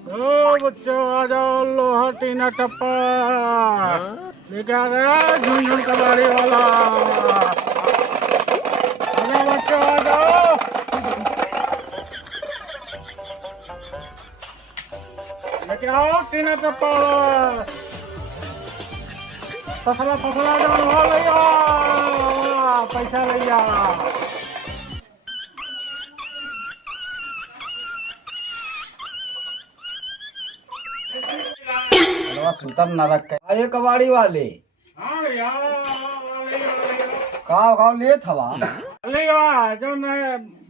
ओ बच्चों आ जाओ, लोहा टीना टप्पा लेके आ गया झुनझुन कबाड़ी वाला। आ जाओ बच्चों आ जाओ, लेके आओ टीना टप्पा वाला। फसला फसला जाओ हो लिया, पैसा लिया। सुतम न रख आए कबाड़ी वाले हाँ भैया का ले थवा लिया जो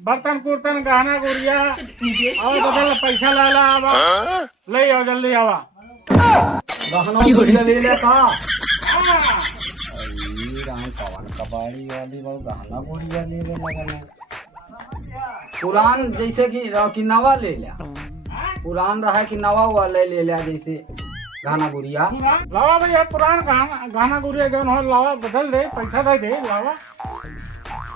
बर्तन कुर्तन गहना गुड़िया और बदल पैसा ला ला आवा ले आओ जल्दी आवा। गहना गुड़िया ले ले का हाँ। कबाड़ी वाली बहुत गहना गुड़िया ले ले लगन पुरान जैसे कि नवा ले लिया पुरान रहा कि नवा वाला ले लिया जैसे गाना गुड़िया लावा भैया पुरान गाना गुड़िया जो हो लावा बदल दे पैसा दे दे लावा।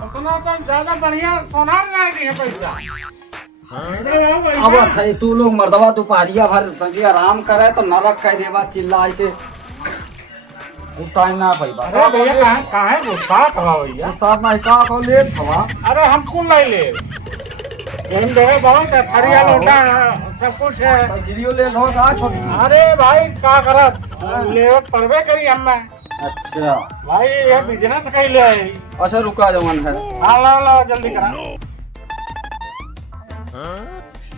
उतना तो ज्यादा बढ़िया सोनार नहीं दिए पैसा। अब थे तू लोग मर्दवा दोपहरिया भर तंगी आराम करे तो नरक कह देवा चिल्ला के टाइम ना पैबा। अरे भैया काहे गुस्सा हवा भैया साहब ना का को ले थवा। अरे हमको नहीं ले हम जगह बहुत है फरिया लोटा सब कुछ है गिरियो ले लो का छोटी। अरे भाई का करब लेवत परवे करी हमें। अच्छा भाई ये बिजनेस कैले है। अच्छा रुका जवान है हाँ ला ला जल्दी करा।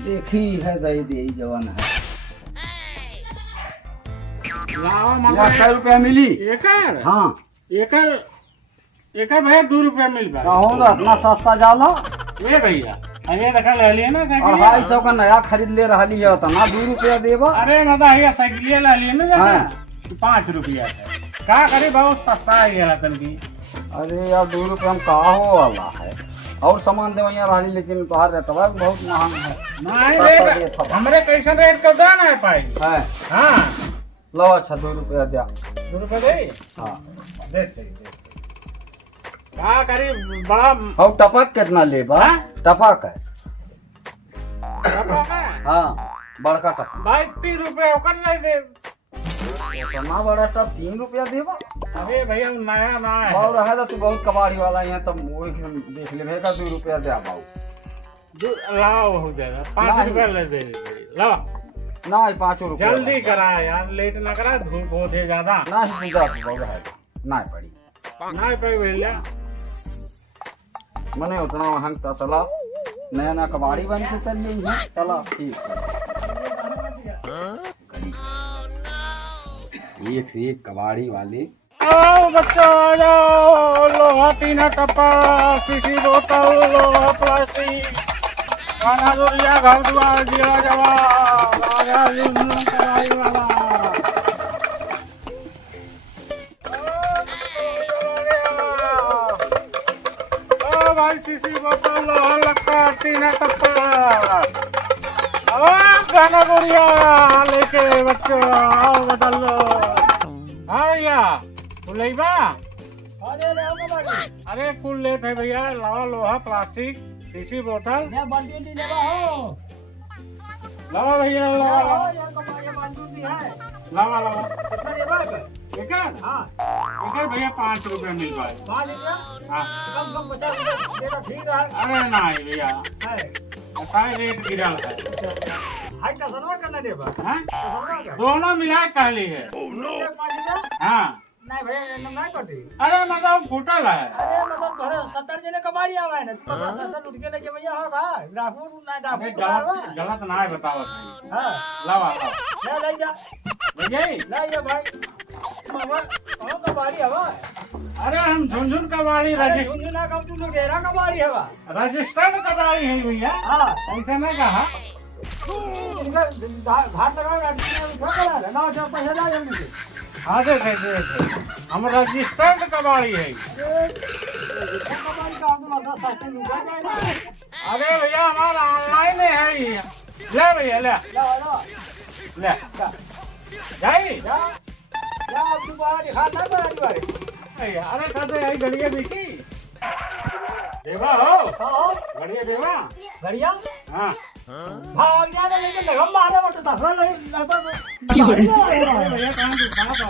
देखी है दई दे जवान है लाओ क्या रुपया मिली एकर। हाँ एकर भैया 2 रुपया मिल बा। होगा इतना सस्ता जाला ये भैया अरे देखा ले लिए ना साइकिल 250 का नया खरीद ले रहा है तना 2 रुपया देवा। अरे मदा भैया साइकिल ले लिए ना 5 रुपया का करे बहुत सस्ता है ये रतन की। अरे यार 2 रुपया में का हो वाला है और सामान दे रही लेकिन बाहर रेटवा बहुत महंगा है। नहीं रेट हमरे कैसे रेट का दान है पाई है। हाँ लो अच्छा 2 रुपया दे 2 रुपया दे। हाँ दे का करी बड़ा और टपक कितना लेबा टपक है। हाँ बड़का टपक भाई 3 रुपया ओकर नहीं दे। इतना बड़ा टप 3 रुपया देवा। अरे भैया नया ना है और है तू बहुत कबाड़ी वाला यहाँ तब देख ले का 2 रुपया दे बाबू। लाओ हो जाएगा 5 रुपया ले दे लाओ ना 5 रुपया जल्दी करा यार लेट ना करा धूप बहुत है ज्यादा ना ही पूजा बहुत है ना पड़ी नहीं पे भैया मने उतना महंग तसला नया नया कबाड़ी बन के चल है चला ठीक है। एक से एक कबाड़ी वाले आओ बच्चों आ जाओ लोहा टीना टप्पा शीशी बोतल लोहा प्लास्टिक खाना गुड़िया घर द्वार जीरा जवान राजा झुनझुन कबाड़ी वाला। ओ भाई शीशी बोतल लोहा लक्का टीना टप्पा गाना गुड़िया लेके बच्चों आओ बदल लो। हाँ भैया लेबा अरे कुल लेत है भैया लावा लोहा प्लास्टिक शीशी बोतल लावा भैया लावा लावा लावा एक भैया 5 रुपया मिल पाए। अरे नहीं भैया रेट गिरल है दोनों मिला कहली है। हाँ नहीं भैया नहीं पड़ी। अरे मतलब फूटल है। अरे मतलब घर 70 जने कबाड़ी आवे ना 70 लुट के लेके भैया होगा राफूर ना राफूर गलत ना है बताओ। हां लावा ले जा ले जा भाई मामा कौन कबाड़ी हवा। अरे हम झुनझुन कबाड़ी झुनझुन ना कब तू लोगेरा कबाड़ी हवा रजिस्टर्ड कबाड़ी है भैया। हां ऐसा ना कहा इनका घाट लगा ना जो पैसा ला जल्दी से। हाँ दे हम रजिस्टर्ड कबाड़ी है। अरे भैया हमारा ऑनलाइन है ये। ले भैया ले ले जाइए अरे कहते यही गड़िया बेची देवा हो गड़िया देवा बढ़िया हाँ भाग जाने लेकिन लगम मारे मत तसला नहीं भैया कहाँ दिखा था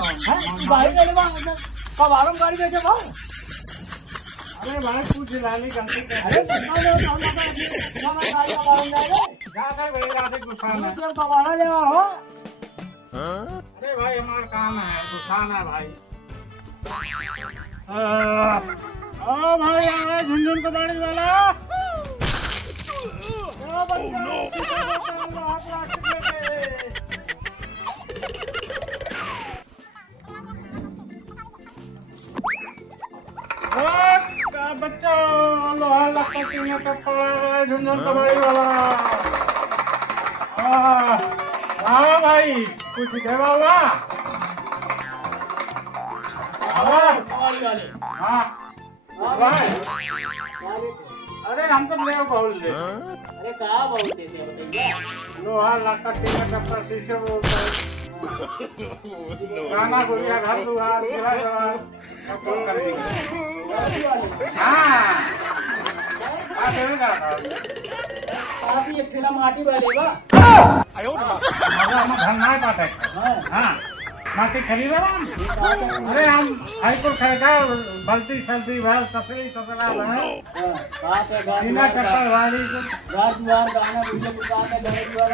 भाई मेरे कबाड़म गाड़ी कैसे भाग अरे भाई कुछ लाली गलती कर अरे गाड़ी कबाड़म जाएगा जाते भाई जाते गुस्सा है तुम कबाड़ा ले हो अरे भाई हमारा काम है गुस्सा है भाई ओ भाई आ रहा है झुनझुन कबाड़ी वाला बच्चा लोहा लगता तीनों का पड़ा है झुनझुन कबाड़ी वाला हाँ भाई कुछ देवा हुआ कबाड़ी वाले हाँ भाई अरे हम तो ले बोल ले अरे कहाँ बोलते थे बताइए लोहा लक्का टीना टप्पर शीशे बोलता है गाना गुड़िया घर दुआर पूरा जवाब सब फोन कर देंगे हाँ आ देगा आप ये ठेला माटी वाले बा मजा हम घर ना पाते हाँ माटी खरीदा अरे हम हाईपुर खरीदा बल्टी सल्टी भर सफेद सफेदा है टीना टप्पर वाली घर द्वार गाना वीडियो दुकान है घर द्वार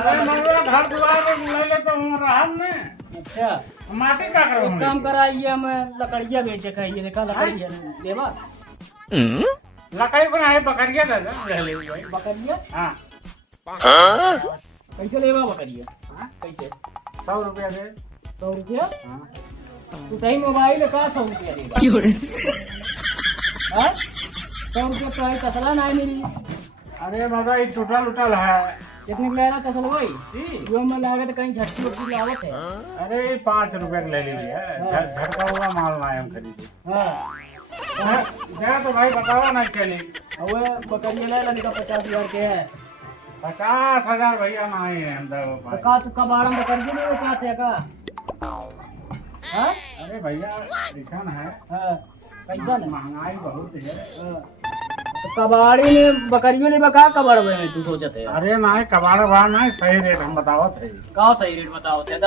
अरे मगर घर दुआर में ले ले तो हम रहम ने अच्छा माटी का करो एक काम कराइए हम लकड़िया बेचे कहिए देखा लकड़िया लेवा लकड़ी बनाए बकरिया दे ले भाई बकरिया हाँ कैसे लेवा बकरिया कैसे 100 रुपया दे 100 रुपया हाँ तू सही मोबाइल का 100 रुपया देगा हाँ 100 रुपया तो है तसला नहीं मिली अरे मजा ये टूटल उटल है कितने का लेना तसल वही जो में लागत कहीं झटकी उटकी लागत है अरे 5 रुपए का ले लीजिए झटका हुआ माल ना हम खरीदे हाँ क्या तो भाई बताओ ना चली वो बकरिया ले लेने का 50,000 के है 50,000 भैया ना ही है हम तो का तू कबाड़म बकरिया नहीं चाहते है का हाँ अरे भैया रिटर्न है हाँ पैसा ना महंगाई बहुत है तो कबाड़ी में बकरियों ने बका कबाड़ में तू सोचते है अरे ना कबाड़ बा ना सही रेट हम बतावत है का सही रेट बताओ थे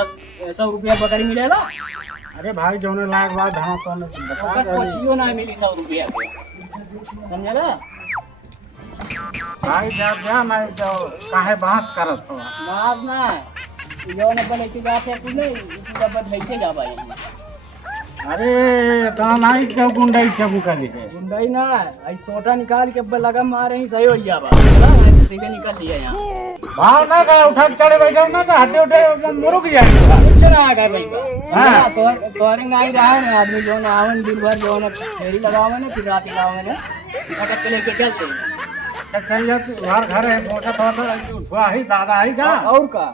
100 रुपया बकरी मिलेगा अरे भाई जोने लायक बात हम तो बता रहे पछियो ना मिली 100 रुपया के समझला भाई जा मैं जो काहे बात करत हो मास ना यो ने बने के जाते तू नहीं इसका बद भेजे जा भाई अरे इतना नहीं क्यों गुंडाई चाबू कर ली है गुंडाई ना आई सोटा निकाल के अब लगा मारे ही सही हो गया बा सीधे निकल लिया यहाँ भाव ना का उठा के चढ़े बैठे ना तो हटे उठे मुरुक जाएगा कुछ ना आ गया भाई हाँ। तो तोरे नहीं रहा है आदमी जो ना आवन दिन भर जो ना फेरी लगावे ना फिर रात लगावे ना अटक के लेके चलते हैं चल जा तू घर है मोटा थोड़ा हुआ ही दादा ही का और का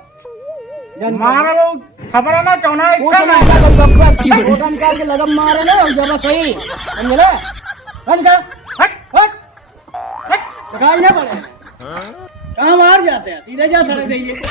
मारा वो खबर है ना चौना इच्छा ना सोटा निकाल के लगम मारे ना जब सही समझले हट का हट हट हट दिखाई ना पड़े कहाँ बाहर जाते हैं सीधे जा सड़क जाइए